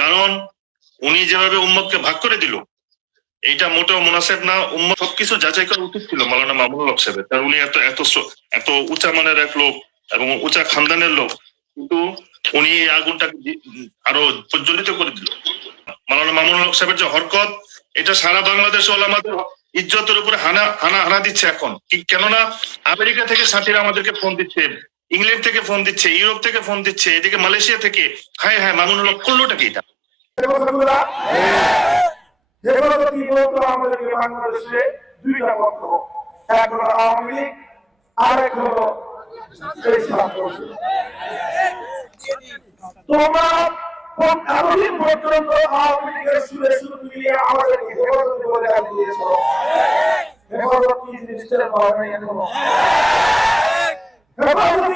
কারণ উনি যেভাবে উম্মতকে ভাগ করে দিল, এইটা মোটেও মুনাসেব না। উম্মত সবকিছু যাচাই করা উচিত ছিল মালানা মামুনুল হক সাহেবের, কারণ উনি এত এত এত উঁচা মানের এক লোক এবং উঁচা খানদানের লোক। কিন্তু উনি এই আগুনটাকে আরও প্রজ্বলিত করে দিল। মালানা মামুনুল হক সাহেবের যে হরকত, এটা সারা বাংলাদেশ ওলামাদের ইজ্জতের উপরে হানা হানা হানা দিচ্ছে এখন। কেননা আমেরিকা থেকে সাথীরা আমাদেরকে ফোন দিচ্ছে ইংল্যান্ড থেকে ফোন দিচ্ছে, ইউরোপ থেকে ফোন দিচ্ছে, এদিকে মালয়েশিয়া থেকে। হ্যাঁ হ্যাঁ মামুনুল হক, করলোটা কি এটা? হলো হলো মিলিয়ে বলে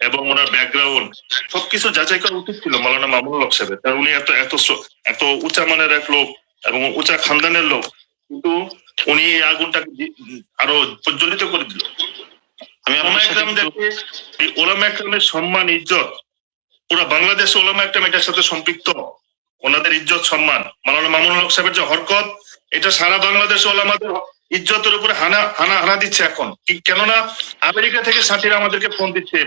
এবং ওনার ব্যাকগ্রাউন্ড সবকিছু যাচাই করা উচিত ছিল মালানা মামুনুল হক সাহেবের। কারণ উনি এত এত এত উঁচা মানের এক লোক এবং উঁচা খানদানের লোক। কিন্তু উনি এই আগুনটাকে আরও প্রজ্বলিত করে দিল। আমি ওলামা একরামদেরকে এই ওলামা একরামের সম্মান ইজ্জত পুরো বাংলাদেশ ওলামা একরাম এটার সাথে সম্পৃক্ত। ওনাদের ইজ্জত সম্মান। মালানা মামুনুল হক সাহেবের যে হরকত এটা সারা বাংলাদেশ ওলামাদের ইজ্জতের উপরে হানা হানা হানা দিচ্ছে এখন। কেননা আমেরিকা থেকে সাথীরা আমাদেরকে ফোন দিচ্ছে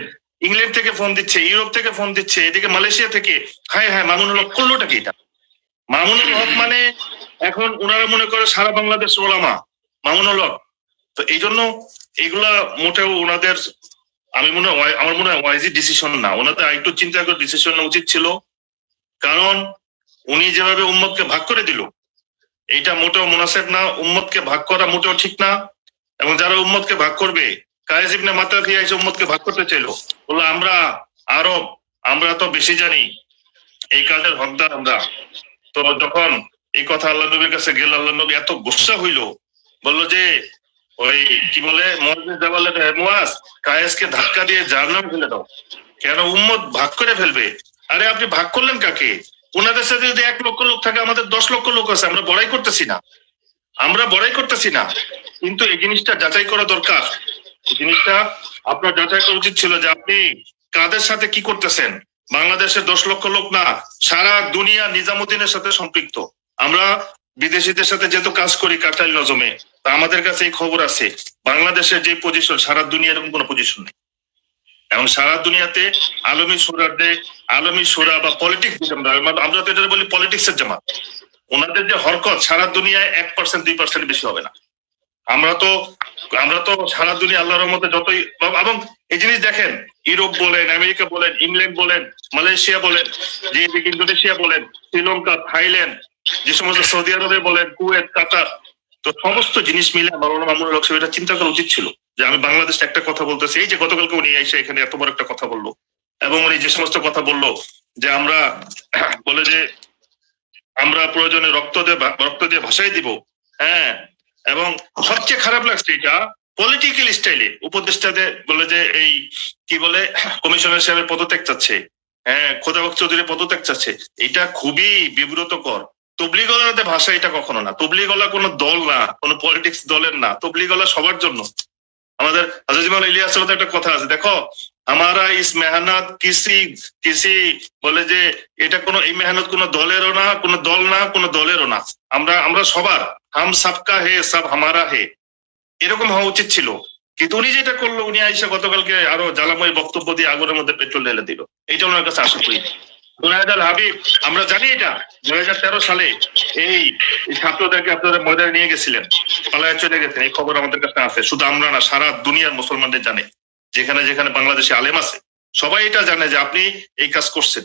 ইংল্যান্ড থেকে ফোন দিচ্ছে, ইউরোপ থেকে ফোন দিচ্ছে, এদিকে মালয়েশিয়া থেকে। হ্যাঁ হ্যাঁ মামুনুল হক করলোটা কি এটা? মামুনুল হক মানে এখন ওনারা মনে করে সারা বাংলাদেশ ওলামা, মামুনুল হক। তো এই জন্য এগুলা মোটেও ওনাদের, আমি মনে হয়, আমার মনে হয় ওয়াইজি ডিসিশন না। ওনাদের আরেকটু চিন্তা করে ডিসিশন উচিত ছিল। কারণ উনি যেভাবে উম্মতকে ভাগ করে দিল এইটা মোটেও মুনাসেব না। উম্মতকে ভাগ করা মোটেও ঠিক না। এবং যারা উম্মতকে ভাগ করবে ভাগ করতে চাইলো। বলল, আমরা আরব আমরা তো বেশি জানি, এই কাজের হকদার আমরা। তো যখন এই কথা আল্লাহ নবীর কাছে গেল, আল্লাহ নবী এত গুসা হইল। যে, ওই কি বলে কায়েসকে ধাক্কা দিয়ে জাহান্নামে ফেলে দাও। কেন উম্মত ভাগ করে ফেলবে? আরে আপনি ভাগ করলেন কাকে? ওনাদের সাথে যদি এক লক্ষ লোক থাকে, আমাদের দশ লক্ষ লোক আছে, আমরা বড়াই করতেছি না। আমরা বড়াই করতেছি না। কিন্তু এই জিনিসটা যাচাই করা দরকার। জিনিসটা আপনার যাচাই করা উচিত ছিল যে আপনি কাদের সাথে কি করতেছেন? বাংলাদেশের দশ লক্ষ লোক না, সারা দুনিয়া নিজামুদ্দিনের সাথে সম্পৃক্ত। আমরা বিদেশিদের সাথে যেহেতু কাজ করি কাটাইল নজমে, তা আমাদের কাছে এই খবর আছে। বাংলাদেশের যে পজিশন সারা দুনিয়ার এরকম কোনো পজিশন নেই। এবং সারা দুনিয়াতে আলমী সুরাতে আলমী সুরা বা পলিটিক্স আমরা তো এটা বলি পলিটিক্স এর জামাত। ওনাদের যে হরকত, সারা দুনিয়ায় এক পার্সেন্ট দুই পার্সেন্ট বেশি হবে না। আমরা তো আমরা তো সারা দুনিয়া আল্লাহর রহমতে যতই, এবং এই জিনিস দেখেন, ইউরোপ বলেন, আমেরিকা বলেন, ইংল্যান্ড বলেন, মালয়েশিয়া বলেন, যে ইন্দোনেশিয়া বলেন, শ্রীলঙ্কা, থাইল্যান্ড, যে সমস্ত সৌদি আরবে বলেন, কুয়েত, কাতার, তো সমস্ত জিনিস মিলে আমার মনে হয় হক সাহেব এটা চিন্তা করা উচিত ছিল যে আমি বাংলাদেশ একটা কথা বলতেছি, এই যে গতকালকে উনি এসে এখানে এত বড় একটা কথা বলল, এবং উনি যে সমস্ত কথা বলল, যে আমরা বলে যে আমরা প্রয়োজনে রক্ত দিয়ে রক্ত দিয়ে ভাসাই দিব হ্যাঁ এবং সবচেয়ে খারাপ লাগছে এটা পলিটিক্যাল স্টাইলে উপদেষ্টাদের বলে যে এই কি বলে কমিশনার সাহেবের পদত্যাগ চাচ্ছে। হ্যাঁ খোদাবক চৌধুরী পদত্যাগ চাচ্ছে। এটা খুবই বিব্রতকর। তবলিগলার ভাষা এটা কখনো না। তবলিগলা কোনো দল না, কোনো পলিটিক্স দলের না। তবলিগলা সবার জন্য। আমাদের হাজরিমাল ইলিয়াস একটা কথা আছে। দেখো, আমারা ইস মেহনত কিসি কিসি বলে যে এটা কোনো, এই মেহনত কোনো দলেরও না, কোনো দল না, কোনো দলেরও না। আমরা আমরা সবার, হাম সবকা হে, সব হামারা হে। এরকম হওয়া উচিত ছিল। কিন্তু উনি যেটা করল, উনি আইসা গতকালকে আরও জ্বালাময় বক্তব্য দিয়ে আগুনের মধ্যে পেট্রোল ঢেলে দিল। এটা ওনার কাছে আশা করি। জুনায়দ হাবিব, আমরা জানি এটা। দুই হাজার তেরো সালে এই ছাত্রদেরকে আপনারা ময়দানে নিয়ে গেছিলেন, পালায় চলে গেছেন, এই খবর আমাদের কাছে আছে। শুধু আমরা না, সারা দুনিয়ার মুসলমানদের জানে, যেখানে যেখানে বাংলাদেশে আলেম আছে, সবাই এটা জানে যে আপনি এই কাজ করছেন।